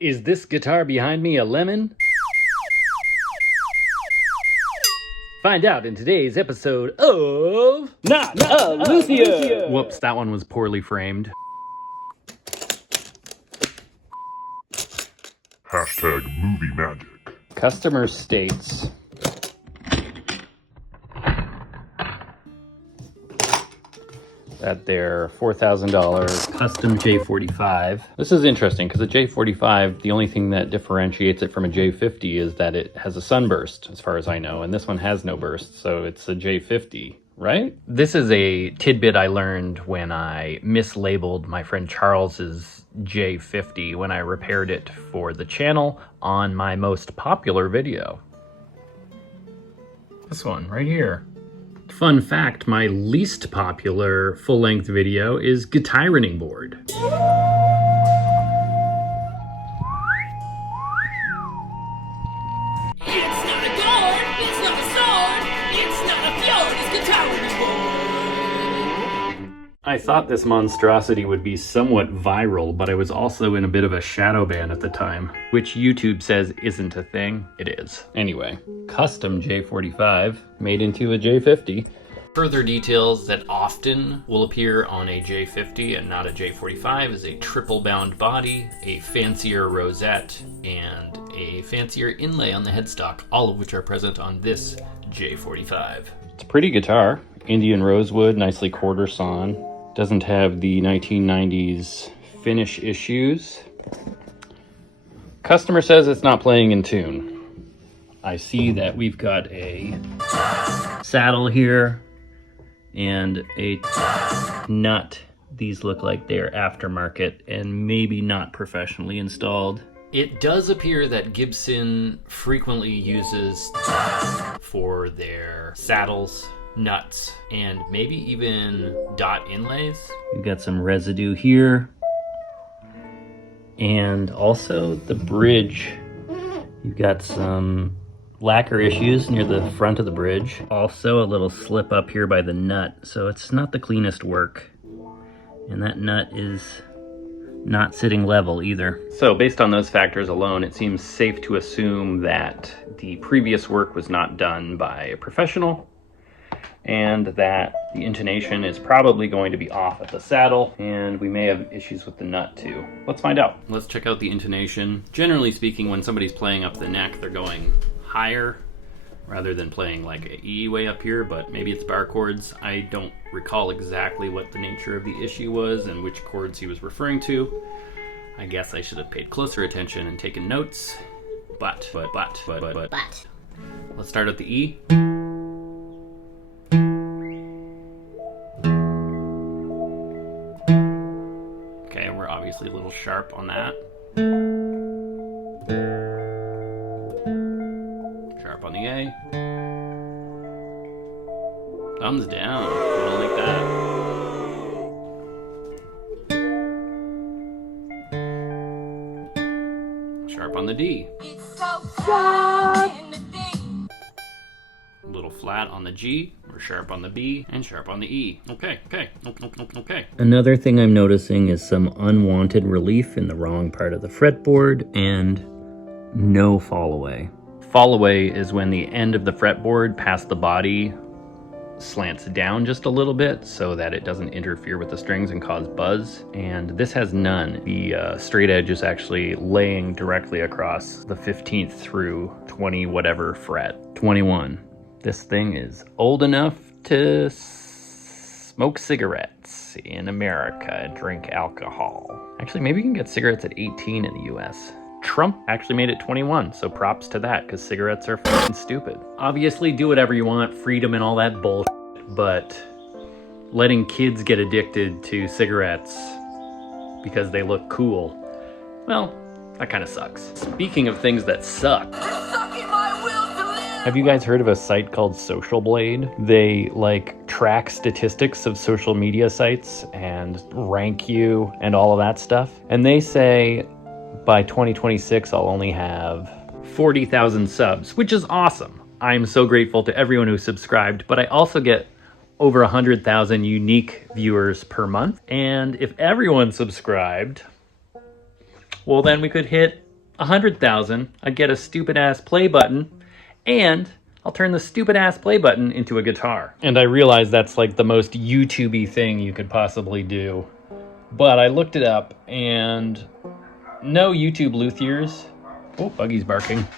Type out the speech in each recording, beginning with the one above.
Is this guitar behind me a lemon? Find out in today's episode of Not a Luthier! Whoops, that one was poorly framed. Hashtag movie magic. Customer states that their $4,000 custom J-45. This is interesting because the J-45, the only thing that differentiates it from a J-50 is that it has a sunburst, as far as I know, and this one has no burst, so it's a J-50, right? This is a tidbit I learned when I mislabeled my friend Charles's J-50 when I repaired it for the channel on my most popular video. This one right here. Fun fact, my least popular full-length video is Guitironing Board. It's not a gourd, it's not a sword, it's not a fjord, it's Guitironing Board. I thought this monstrosity would be somewhat viral, but I was also in a bit of a shadow ban at the time, which YouTube says isn't a thing. It is. Anyway, custom J-45 made into a J-50. Further details that often will appear on a J-50 and not a J-45 is a triple bound body, a fancier rosette, and a fancier inlay on the headstock, all of which are present on this J-45. It's a pretty guitar. Indian rosewood, nicely quarter sawn. Doesn't have the 1990s finish issues. Customer says it's not playing in tune. I see that we've got a saddle here and a nut. These look like they're aftermarket and maybe not professionally installed. It does appear that Gibson frequently uses for their saddles, nuts, and maybe even dot inlays. You've got some residue here. And also the bridge. You've got some lacquer issues near the front of the bridge. Also a little slip up here by the nut, so it's not the cleanest work. And that nut is not sitting level either. So based on those factors alone, it seems safe to assume that the previous work was not done by a professional, and that the intonation is probably going to be off at the saddle, and we may have issues with the nut too. Let's find out. Let's check out the intonation. Generally speaking, when somebody's playing up the neck, they're going higher rather than playing like an E way up here, but maybe it's bar chords. I don't recall exactly what the nature of the issue was and which chords he was referring to. I guess I should have paid closer attention and taken notes, but. Let's start at the E. Okay, we're obviously a little sharp on that. Sharp on the A. Thumbs down. I don't like that. Sharp on the D. It's so sharp in the D. A little flat on the G. We're sharp on the B and sharp on the E. Okay. Another thing I'm noticing is some unwanted relief in the wrong part of the fretboard and no fall away. Fall away is when the end of the fretboard past the body slants down just a little bit so that it doesn't interfere with the strings and cause buzz, and this has none. The straight edge is actually laying directly across the 15th through 20 whatever fret. 21. This thing is old enough to smoke cigarettes in America and drink alcohol. Actually, maybe you can get cigarettes at 18 in the US. Trump actually made it 21, so props to that, because cigarettes are fucking stupid. Obviously, do whatever you want, freedom and all that bullshit, but letting kids get addicted to cigarettes because they look cool, well, that kind of sucks. Speaking of things that suck, have you guys heard of a site called Social Blade? They track statistics of social media sites and rank you and all of that stuff. And they say by 2026, I'll only have 40,000 subs, which is awesome. I'm so grateful to everyone who subscribed, but I also get over 100,000 unique viewers per month. And if everyone subscribed, well, then we could hit 100,000, I'd get a stupid ass play button, and I'll turn the stupid ass play button into a guitar. And I realize that's like the most YouTube-y thing you could possibly do. But I looked it up, and no YouTube luthiers. Oh, Buggy's barking.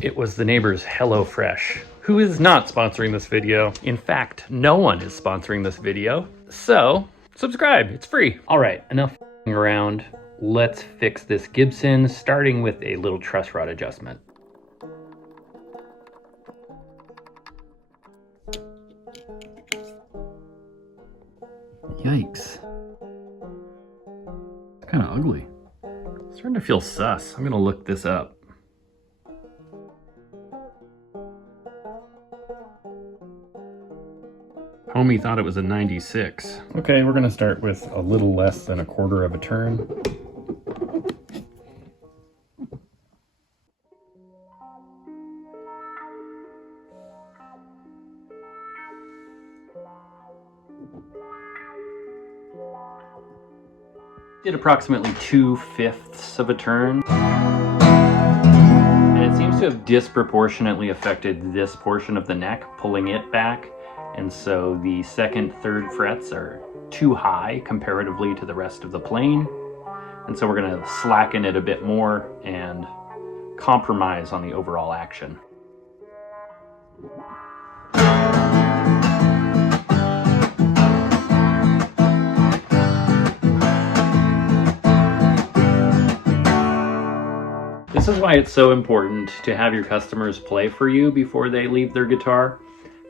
It was the neighbor's HelloFresh, who is not sponsoring this video. In fact, no one is sponsoring this video. So, subscribe, it's free. All right, enough f***ing around. Let's fix this Gibson, starting with a little truss rod adjustment. Yikes. It's kind of ugly. It's starting to feel sus. I'm gonna look this up. Homie thought it was a 96. Okay, we're gonna start with a little less than 1/4 of a turn. Did approximately 2/5 of a turn. And it seems to have disproportionately affected this portion of the neck, pulling it back. And so the second, third frets are too high comparatively to the rest of the plane. And so we're gonna slacken it a bit more and compromise on the overall action. This is why it's so important to have your customers play for you before they leave their guitar,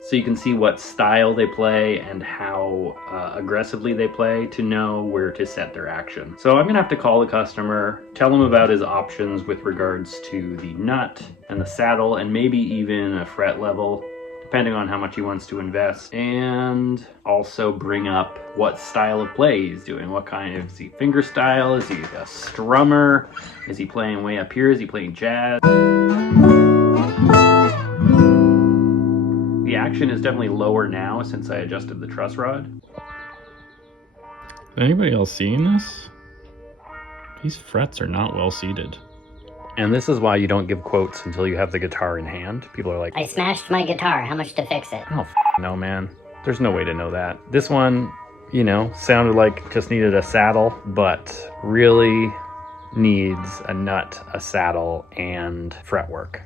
so you can see what style they play and how aggressively they play to know where to set their action. So I'm gonna have to call the customer, tell him about his options with regards to the nut and the saddle, and maybe even a fret level, depending on how much he wants to invest, and also bring up what style of play he's doing. What kind of, is he finger style? Is he a strummer? Is he playing way up here? Is he playing jazz? The action is definitely lower now since I adjusted the truss rod. Is anybody else seeing this? These frets are not well seated. And this is why you don't give quotes until you have the guitar in hand. People are like, I smashed my guitar, how much to fix it? oh, no, man. There's no way to know that. This one, you know, sounded like just needed a saddle, but really needs a nut, a saddle, and fretwork.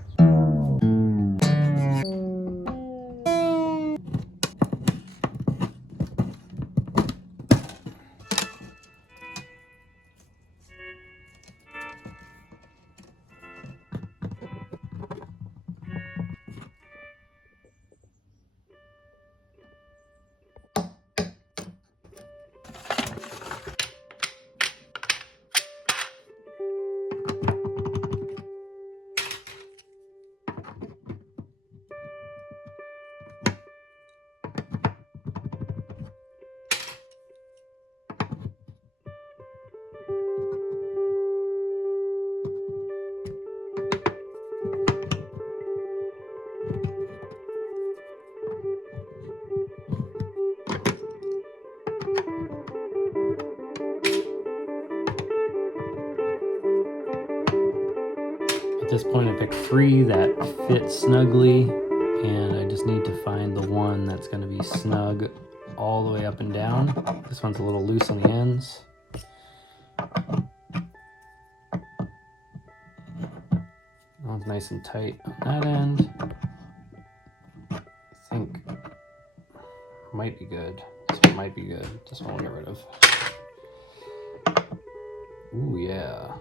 At this point I picked 3 that fit snugly, and I just need to find the one that's going to be snug all the way up and down. This one's a little loose on the ends. That one's nice and tight on that end. I think might be good. This one might be good. This one we'll get rid of. Ooh, yeah.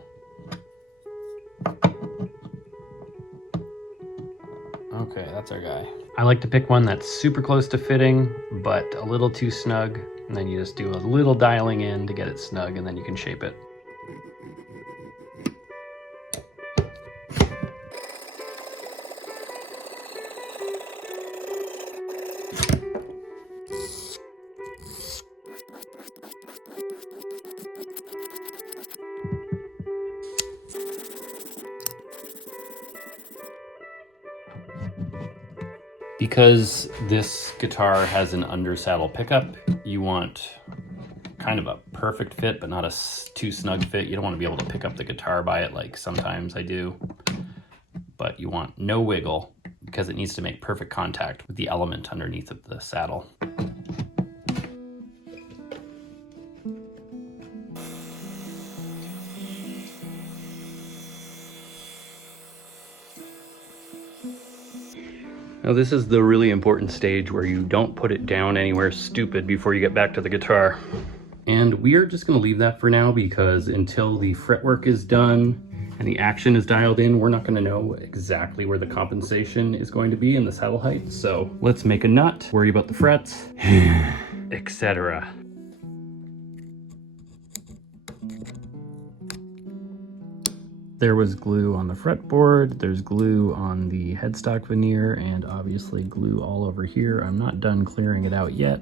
Okay, that's our guy. I like to pick one that's super close to fitting, but a little too snug, and then you just do a little dialing in to get it snug, and then you can shape it. Because this guitar has an under saddle pickup, you want kind of a perfect fit, but not a too snug fit. You don't want to be able to pick up the guitar by it like sometimes I do. But you want no wiggle because it needs to make perfect contact with the element underneath of the saddle. Now this is the really important stage where you don't put it down anywhere stupid before you get back to the guitar. And we are just gonna leave that for now because until the fretwork is done and the action is dialed in, we're not gonna know exactly where the compensation is going to be in the saddle height. So let's make a nut, worry about the frets, etc. There was glue on the fretboard, there's glue on the headstock veneer, and obviously glue all over here. I'm not done clearing it out yet.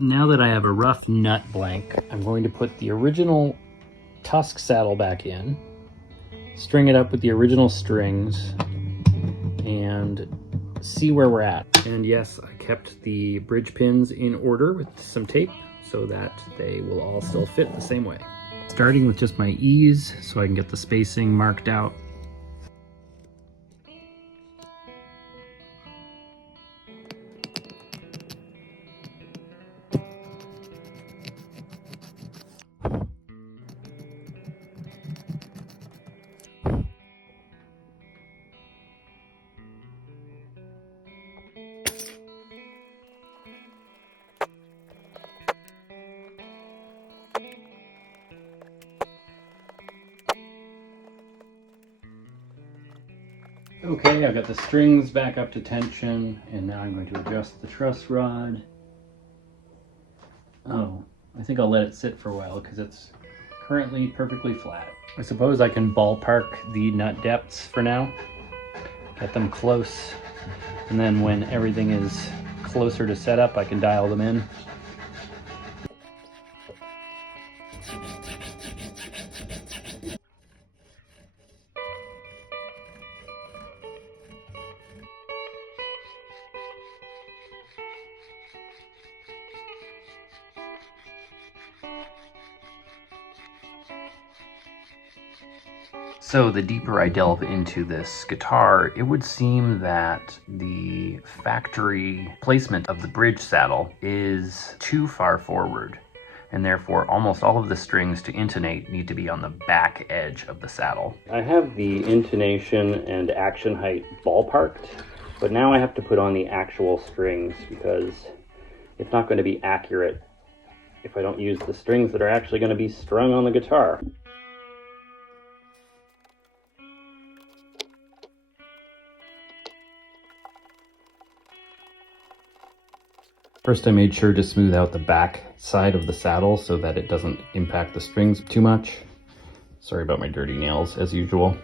Now that I have a rough nut blank, I'm going to put the original tusk saddle back in, string it up with the original strings, and see where we're at. And yes, I kept the bridge pins in order with some tape so that they will all still fit the same way. Starting with just my E's so I can get the spacing marked out. Okay, I've got the strings back up to tension, and now I'm going to adjust the truss rod. Oh, I think I'll let it sit for a while because it's currently perfectly flat. I suppose I can ballpark the nut depths for now, get them close, and then when everything is closer to setup, I can dial them in. So the deeper I delve into this guitar, it would seem that the factory placement of the bridge saddle is too far forward, and therefore almost all of the strings to intonate need to be on the back edge of the saddle. I have the intonation and action height ballparked, but now I have to put on the actual strings because it's not going to be accurate if I don't use the strings that are actually going to be strung on the guitar. First, I made sure to smooth out the back side of the saddle so that it doesn't impact the strings too much. Sorry about my dirty nails, as usual.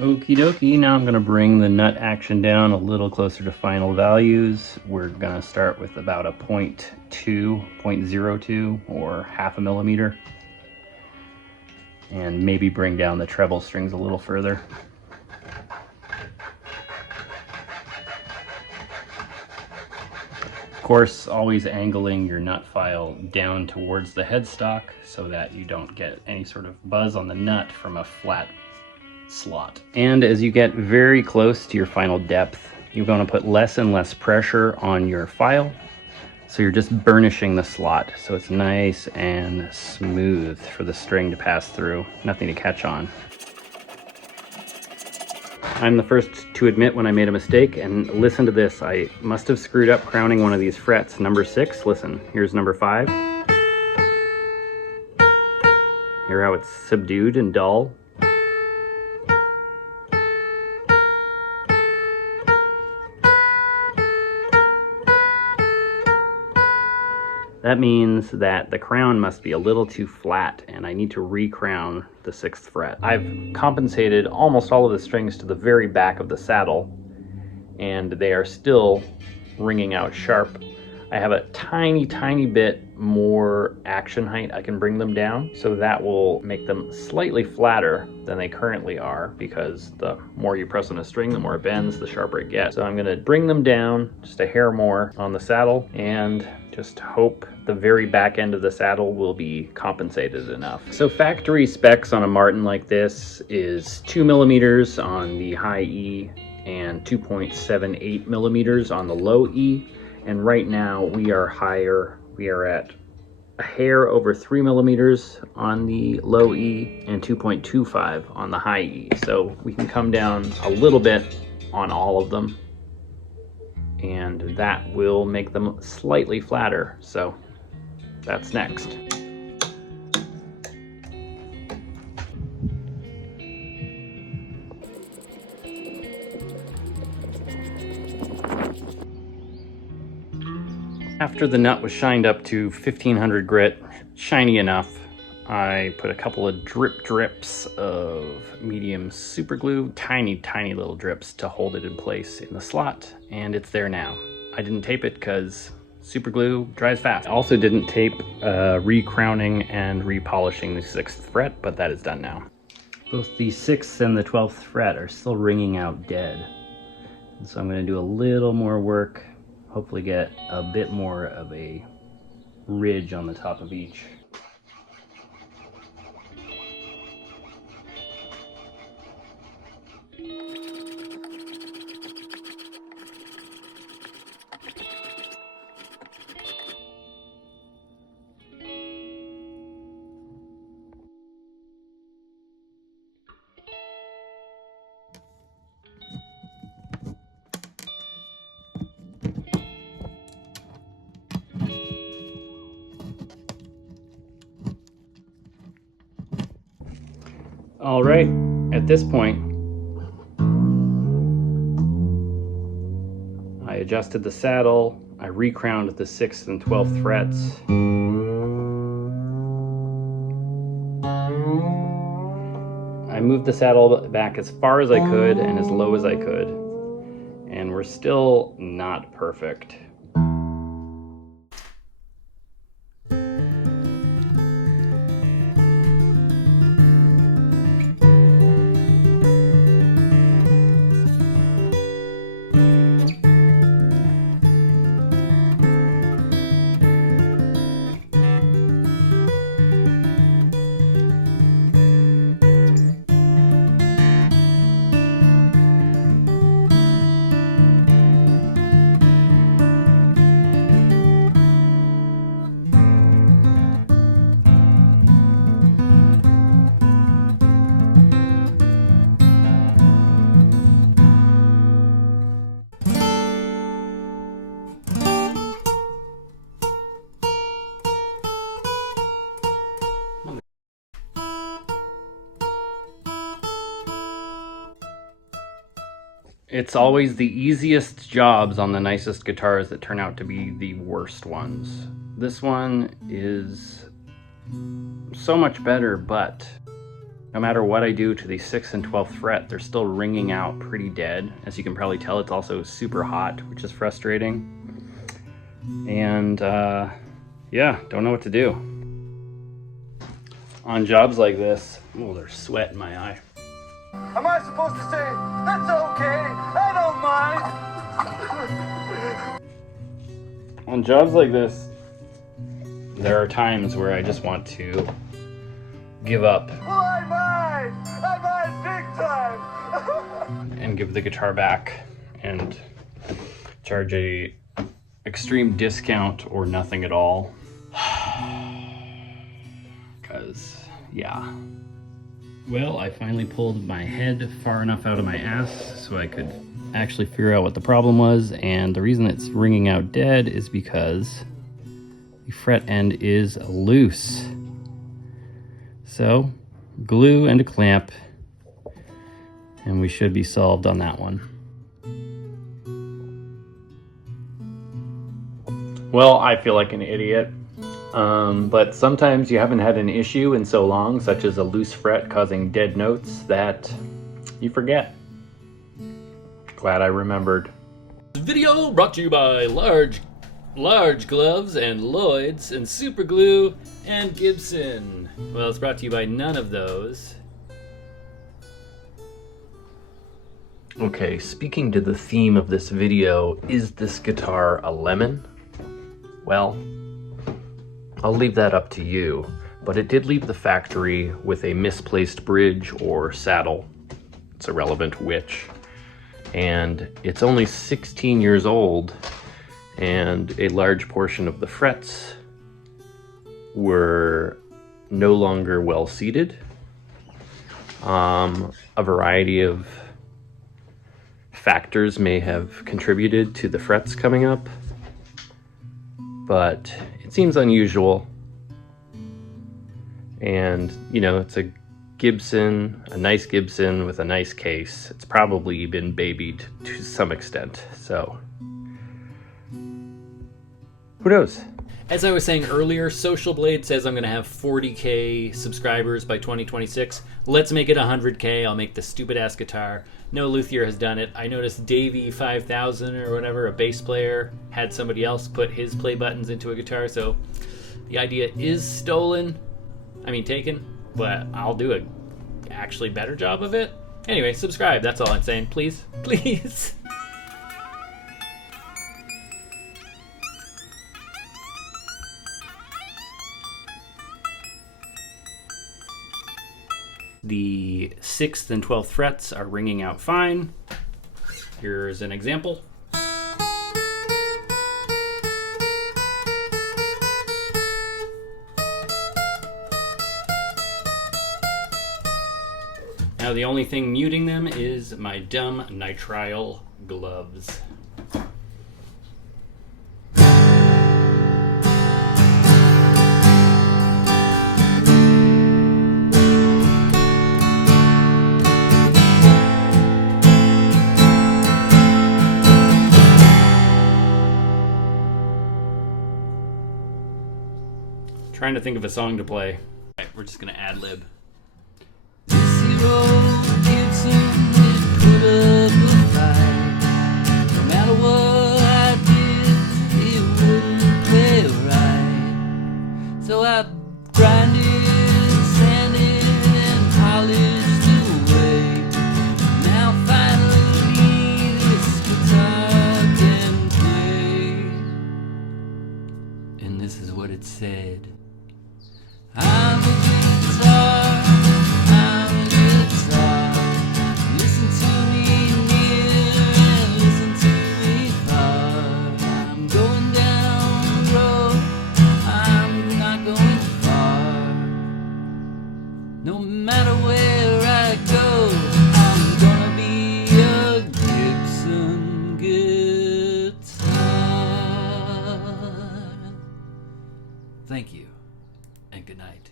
Okie dokie, now I'm going to bring the nut action down a little closer to final values. We're going to start with about a 0.02 or half a millimeter, and maybe bring down the treble strings a little further. Of course, always angling your nut file down towards the headstock so that you don't get any sort of buzz on the nut from a flat slot. And as you get very close to your final depth, you're going to put less and less pressure on your file. So you're just burnishing the slot so it's nice and smooth for the string to pass through, nothing to catch on. I'm the first to admit when I made a mistake, and listen to this. I must have screwed up crowning one of these frets. Number 6, listen, here's number 5. Hear how it's subdued and dull? That means that the crown must be a little too flat, and I need to re-crown the 6th fret. I've compensated almost all of the strings to the very back of the saddle, and they are still ringing out sharp. I have a tiny bit more action height I can bring them down, so that will make them slightly flatter than they currently are, because the more you press on a string, the more it bends, the sharper it gets. So I'm going to bring them down just a hair more on the saddle, and just hope the very back end of the saddle will be compensated enough. So factory specs on a Martin like this is 2 millimeters on the high E and 2.78 millimeters on the low E. And right now we are higher. We are at a hair over 3 millimeters on the low E and 2.25 on the high E. So we can come down a little bit on all of them, and that will make them slightly flatter. So that's next. After the nut was shined up to 1500 grit, shiny enough, I put a couple of drips of medium super glue, tiny little drips to hold it in place in the slot, and it's there now. I didn't tape it because super glue dries fast. I also didn't tape re-crowning and re-polishing the 6th fret, but that is done now. Both the 6th and the 12th fret are still ringing out dead. And so I'm going to do a little more work, hopefully get a bit more of a ridge on the top of each. All right, at this point, I adjusted the saddle, I re-crowned the 6th and 12th frets. moved the saddle back as far as I could and as low as I could, and we're still not perfect. It's always the easiest jobs on the nicest guitars that turn out to be the worst ones. This one is so much better, but no matter what I do to the 6th and 12th fret, they're still ringing out pretty dead. As you can probably tell, it's also super hot, which is frustrating. And yeah, don't know what to do. On jobs like this, oh, there's sweat in my eye. Am I supposed to say, that's okay, I don't mind? On jobs like this, there are times where I just want to give up. Well, I mind big time. And give the guitar back and charge a extreme discount or nothing at all. Because, yeah. Well, I finally pulled my head far enough out of my ass so I could actually figure out what the problem was, and the reason it's ringing out dead is because the fret end is loose. So, glue and a clamp, and we should be solved on that one. Well, I feel like an idiot. But sometimes you haven't had an issue in so long, such as a loose fret causing dead notes, that you forget. Glad I remembered. This video brought to you by large gloves and Lloyd's and super glue and Gibson. Well, it's brought to you by none of those. Okay, speaking to the theme of this video, is this guitar a lemon? Well, I'll leave that up to you, but it did leave the factory with a misplaced bridge or saddle. It's irrelevant which. And it's only 16 years old, and a large portion of the frets were no longer well seated. A variety of factors may have contributed to the frets coming up, but it seems unusual. And, you know, it's a Gibson, a nice Gibson with a nice case. It's probably been babied to some extent, so who knows? As I was saying earlier, Social Blade says I'm going to have 40k subscribers by 2026. Let's make it 100k. I'll make the stupid ass guitar. No Luthier has done it. I noticed Davey 5000 or whatever, a bass player, had somebody else put his play buttons into a guitar, so the idea is taken, but I'll do a actually better job of it. Anyway, subscribe, that's all I'm saying. Please, please. The 6th and 12th frets are ringing out fine. Here's an example. Now the only thing muting them is my dumb nitrile gloves. Trying to think of a song to play. Alright, we're just gonna ad lib. This old Gibson, it put up a fight. No matter what I did, it wouldn't play right. So I grinded, sanded, and polished away. Now finally this guitar can play. And this is what it said. I'm a guitar, I'm a guitar. Listen to me near and listen to me far. I'm going down the road, I'm not going far. No matter where I go, I'm gonna be a Gibson guitar. Thank you, and good night.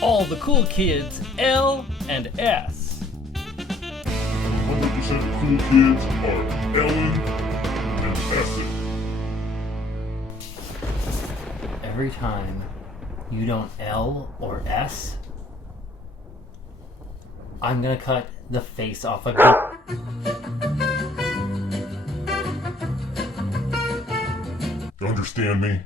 All the cool kids, L and S. 100% cool kids are Ellen and Essen. Every time you don't L or S, I'm gonna cut the face off a gun. You understand me?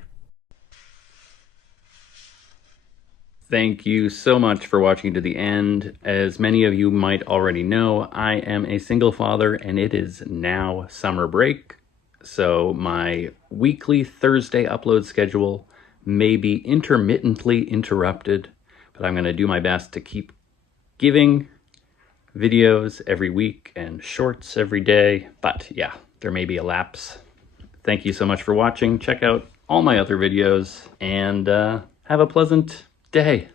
Thank you so much for watching to the end. As many of you might already know, I am a single father and it is now summer break. So my weekly Thursday upload schedule may be intermittently interrupted, but I'm going to do my best to keep giving videos every week and shorts every day. But yeah, there may be a lapse. Thank you so much for watching. Check out all my other videos and have a pleasant day.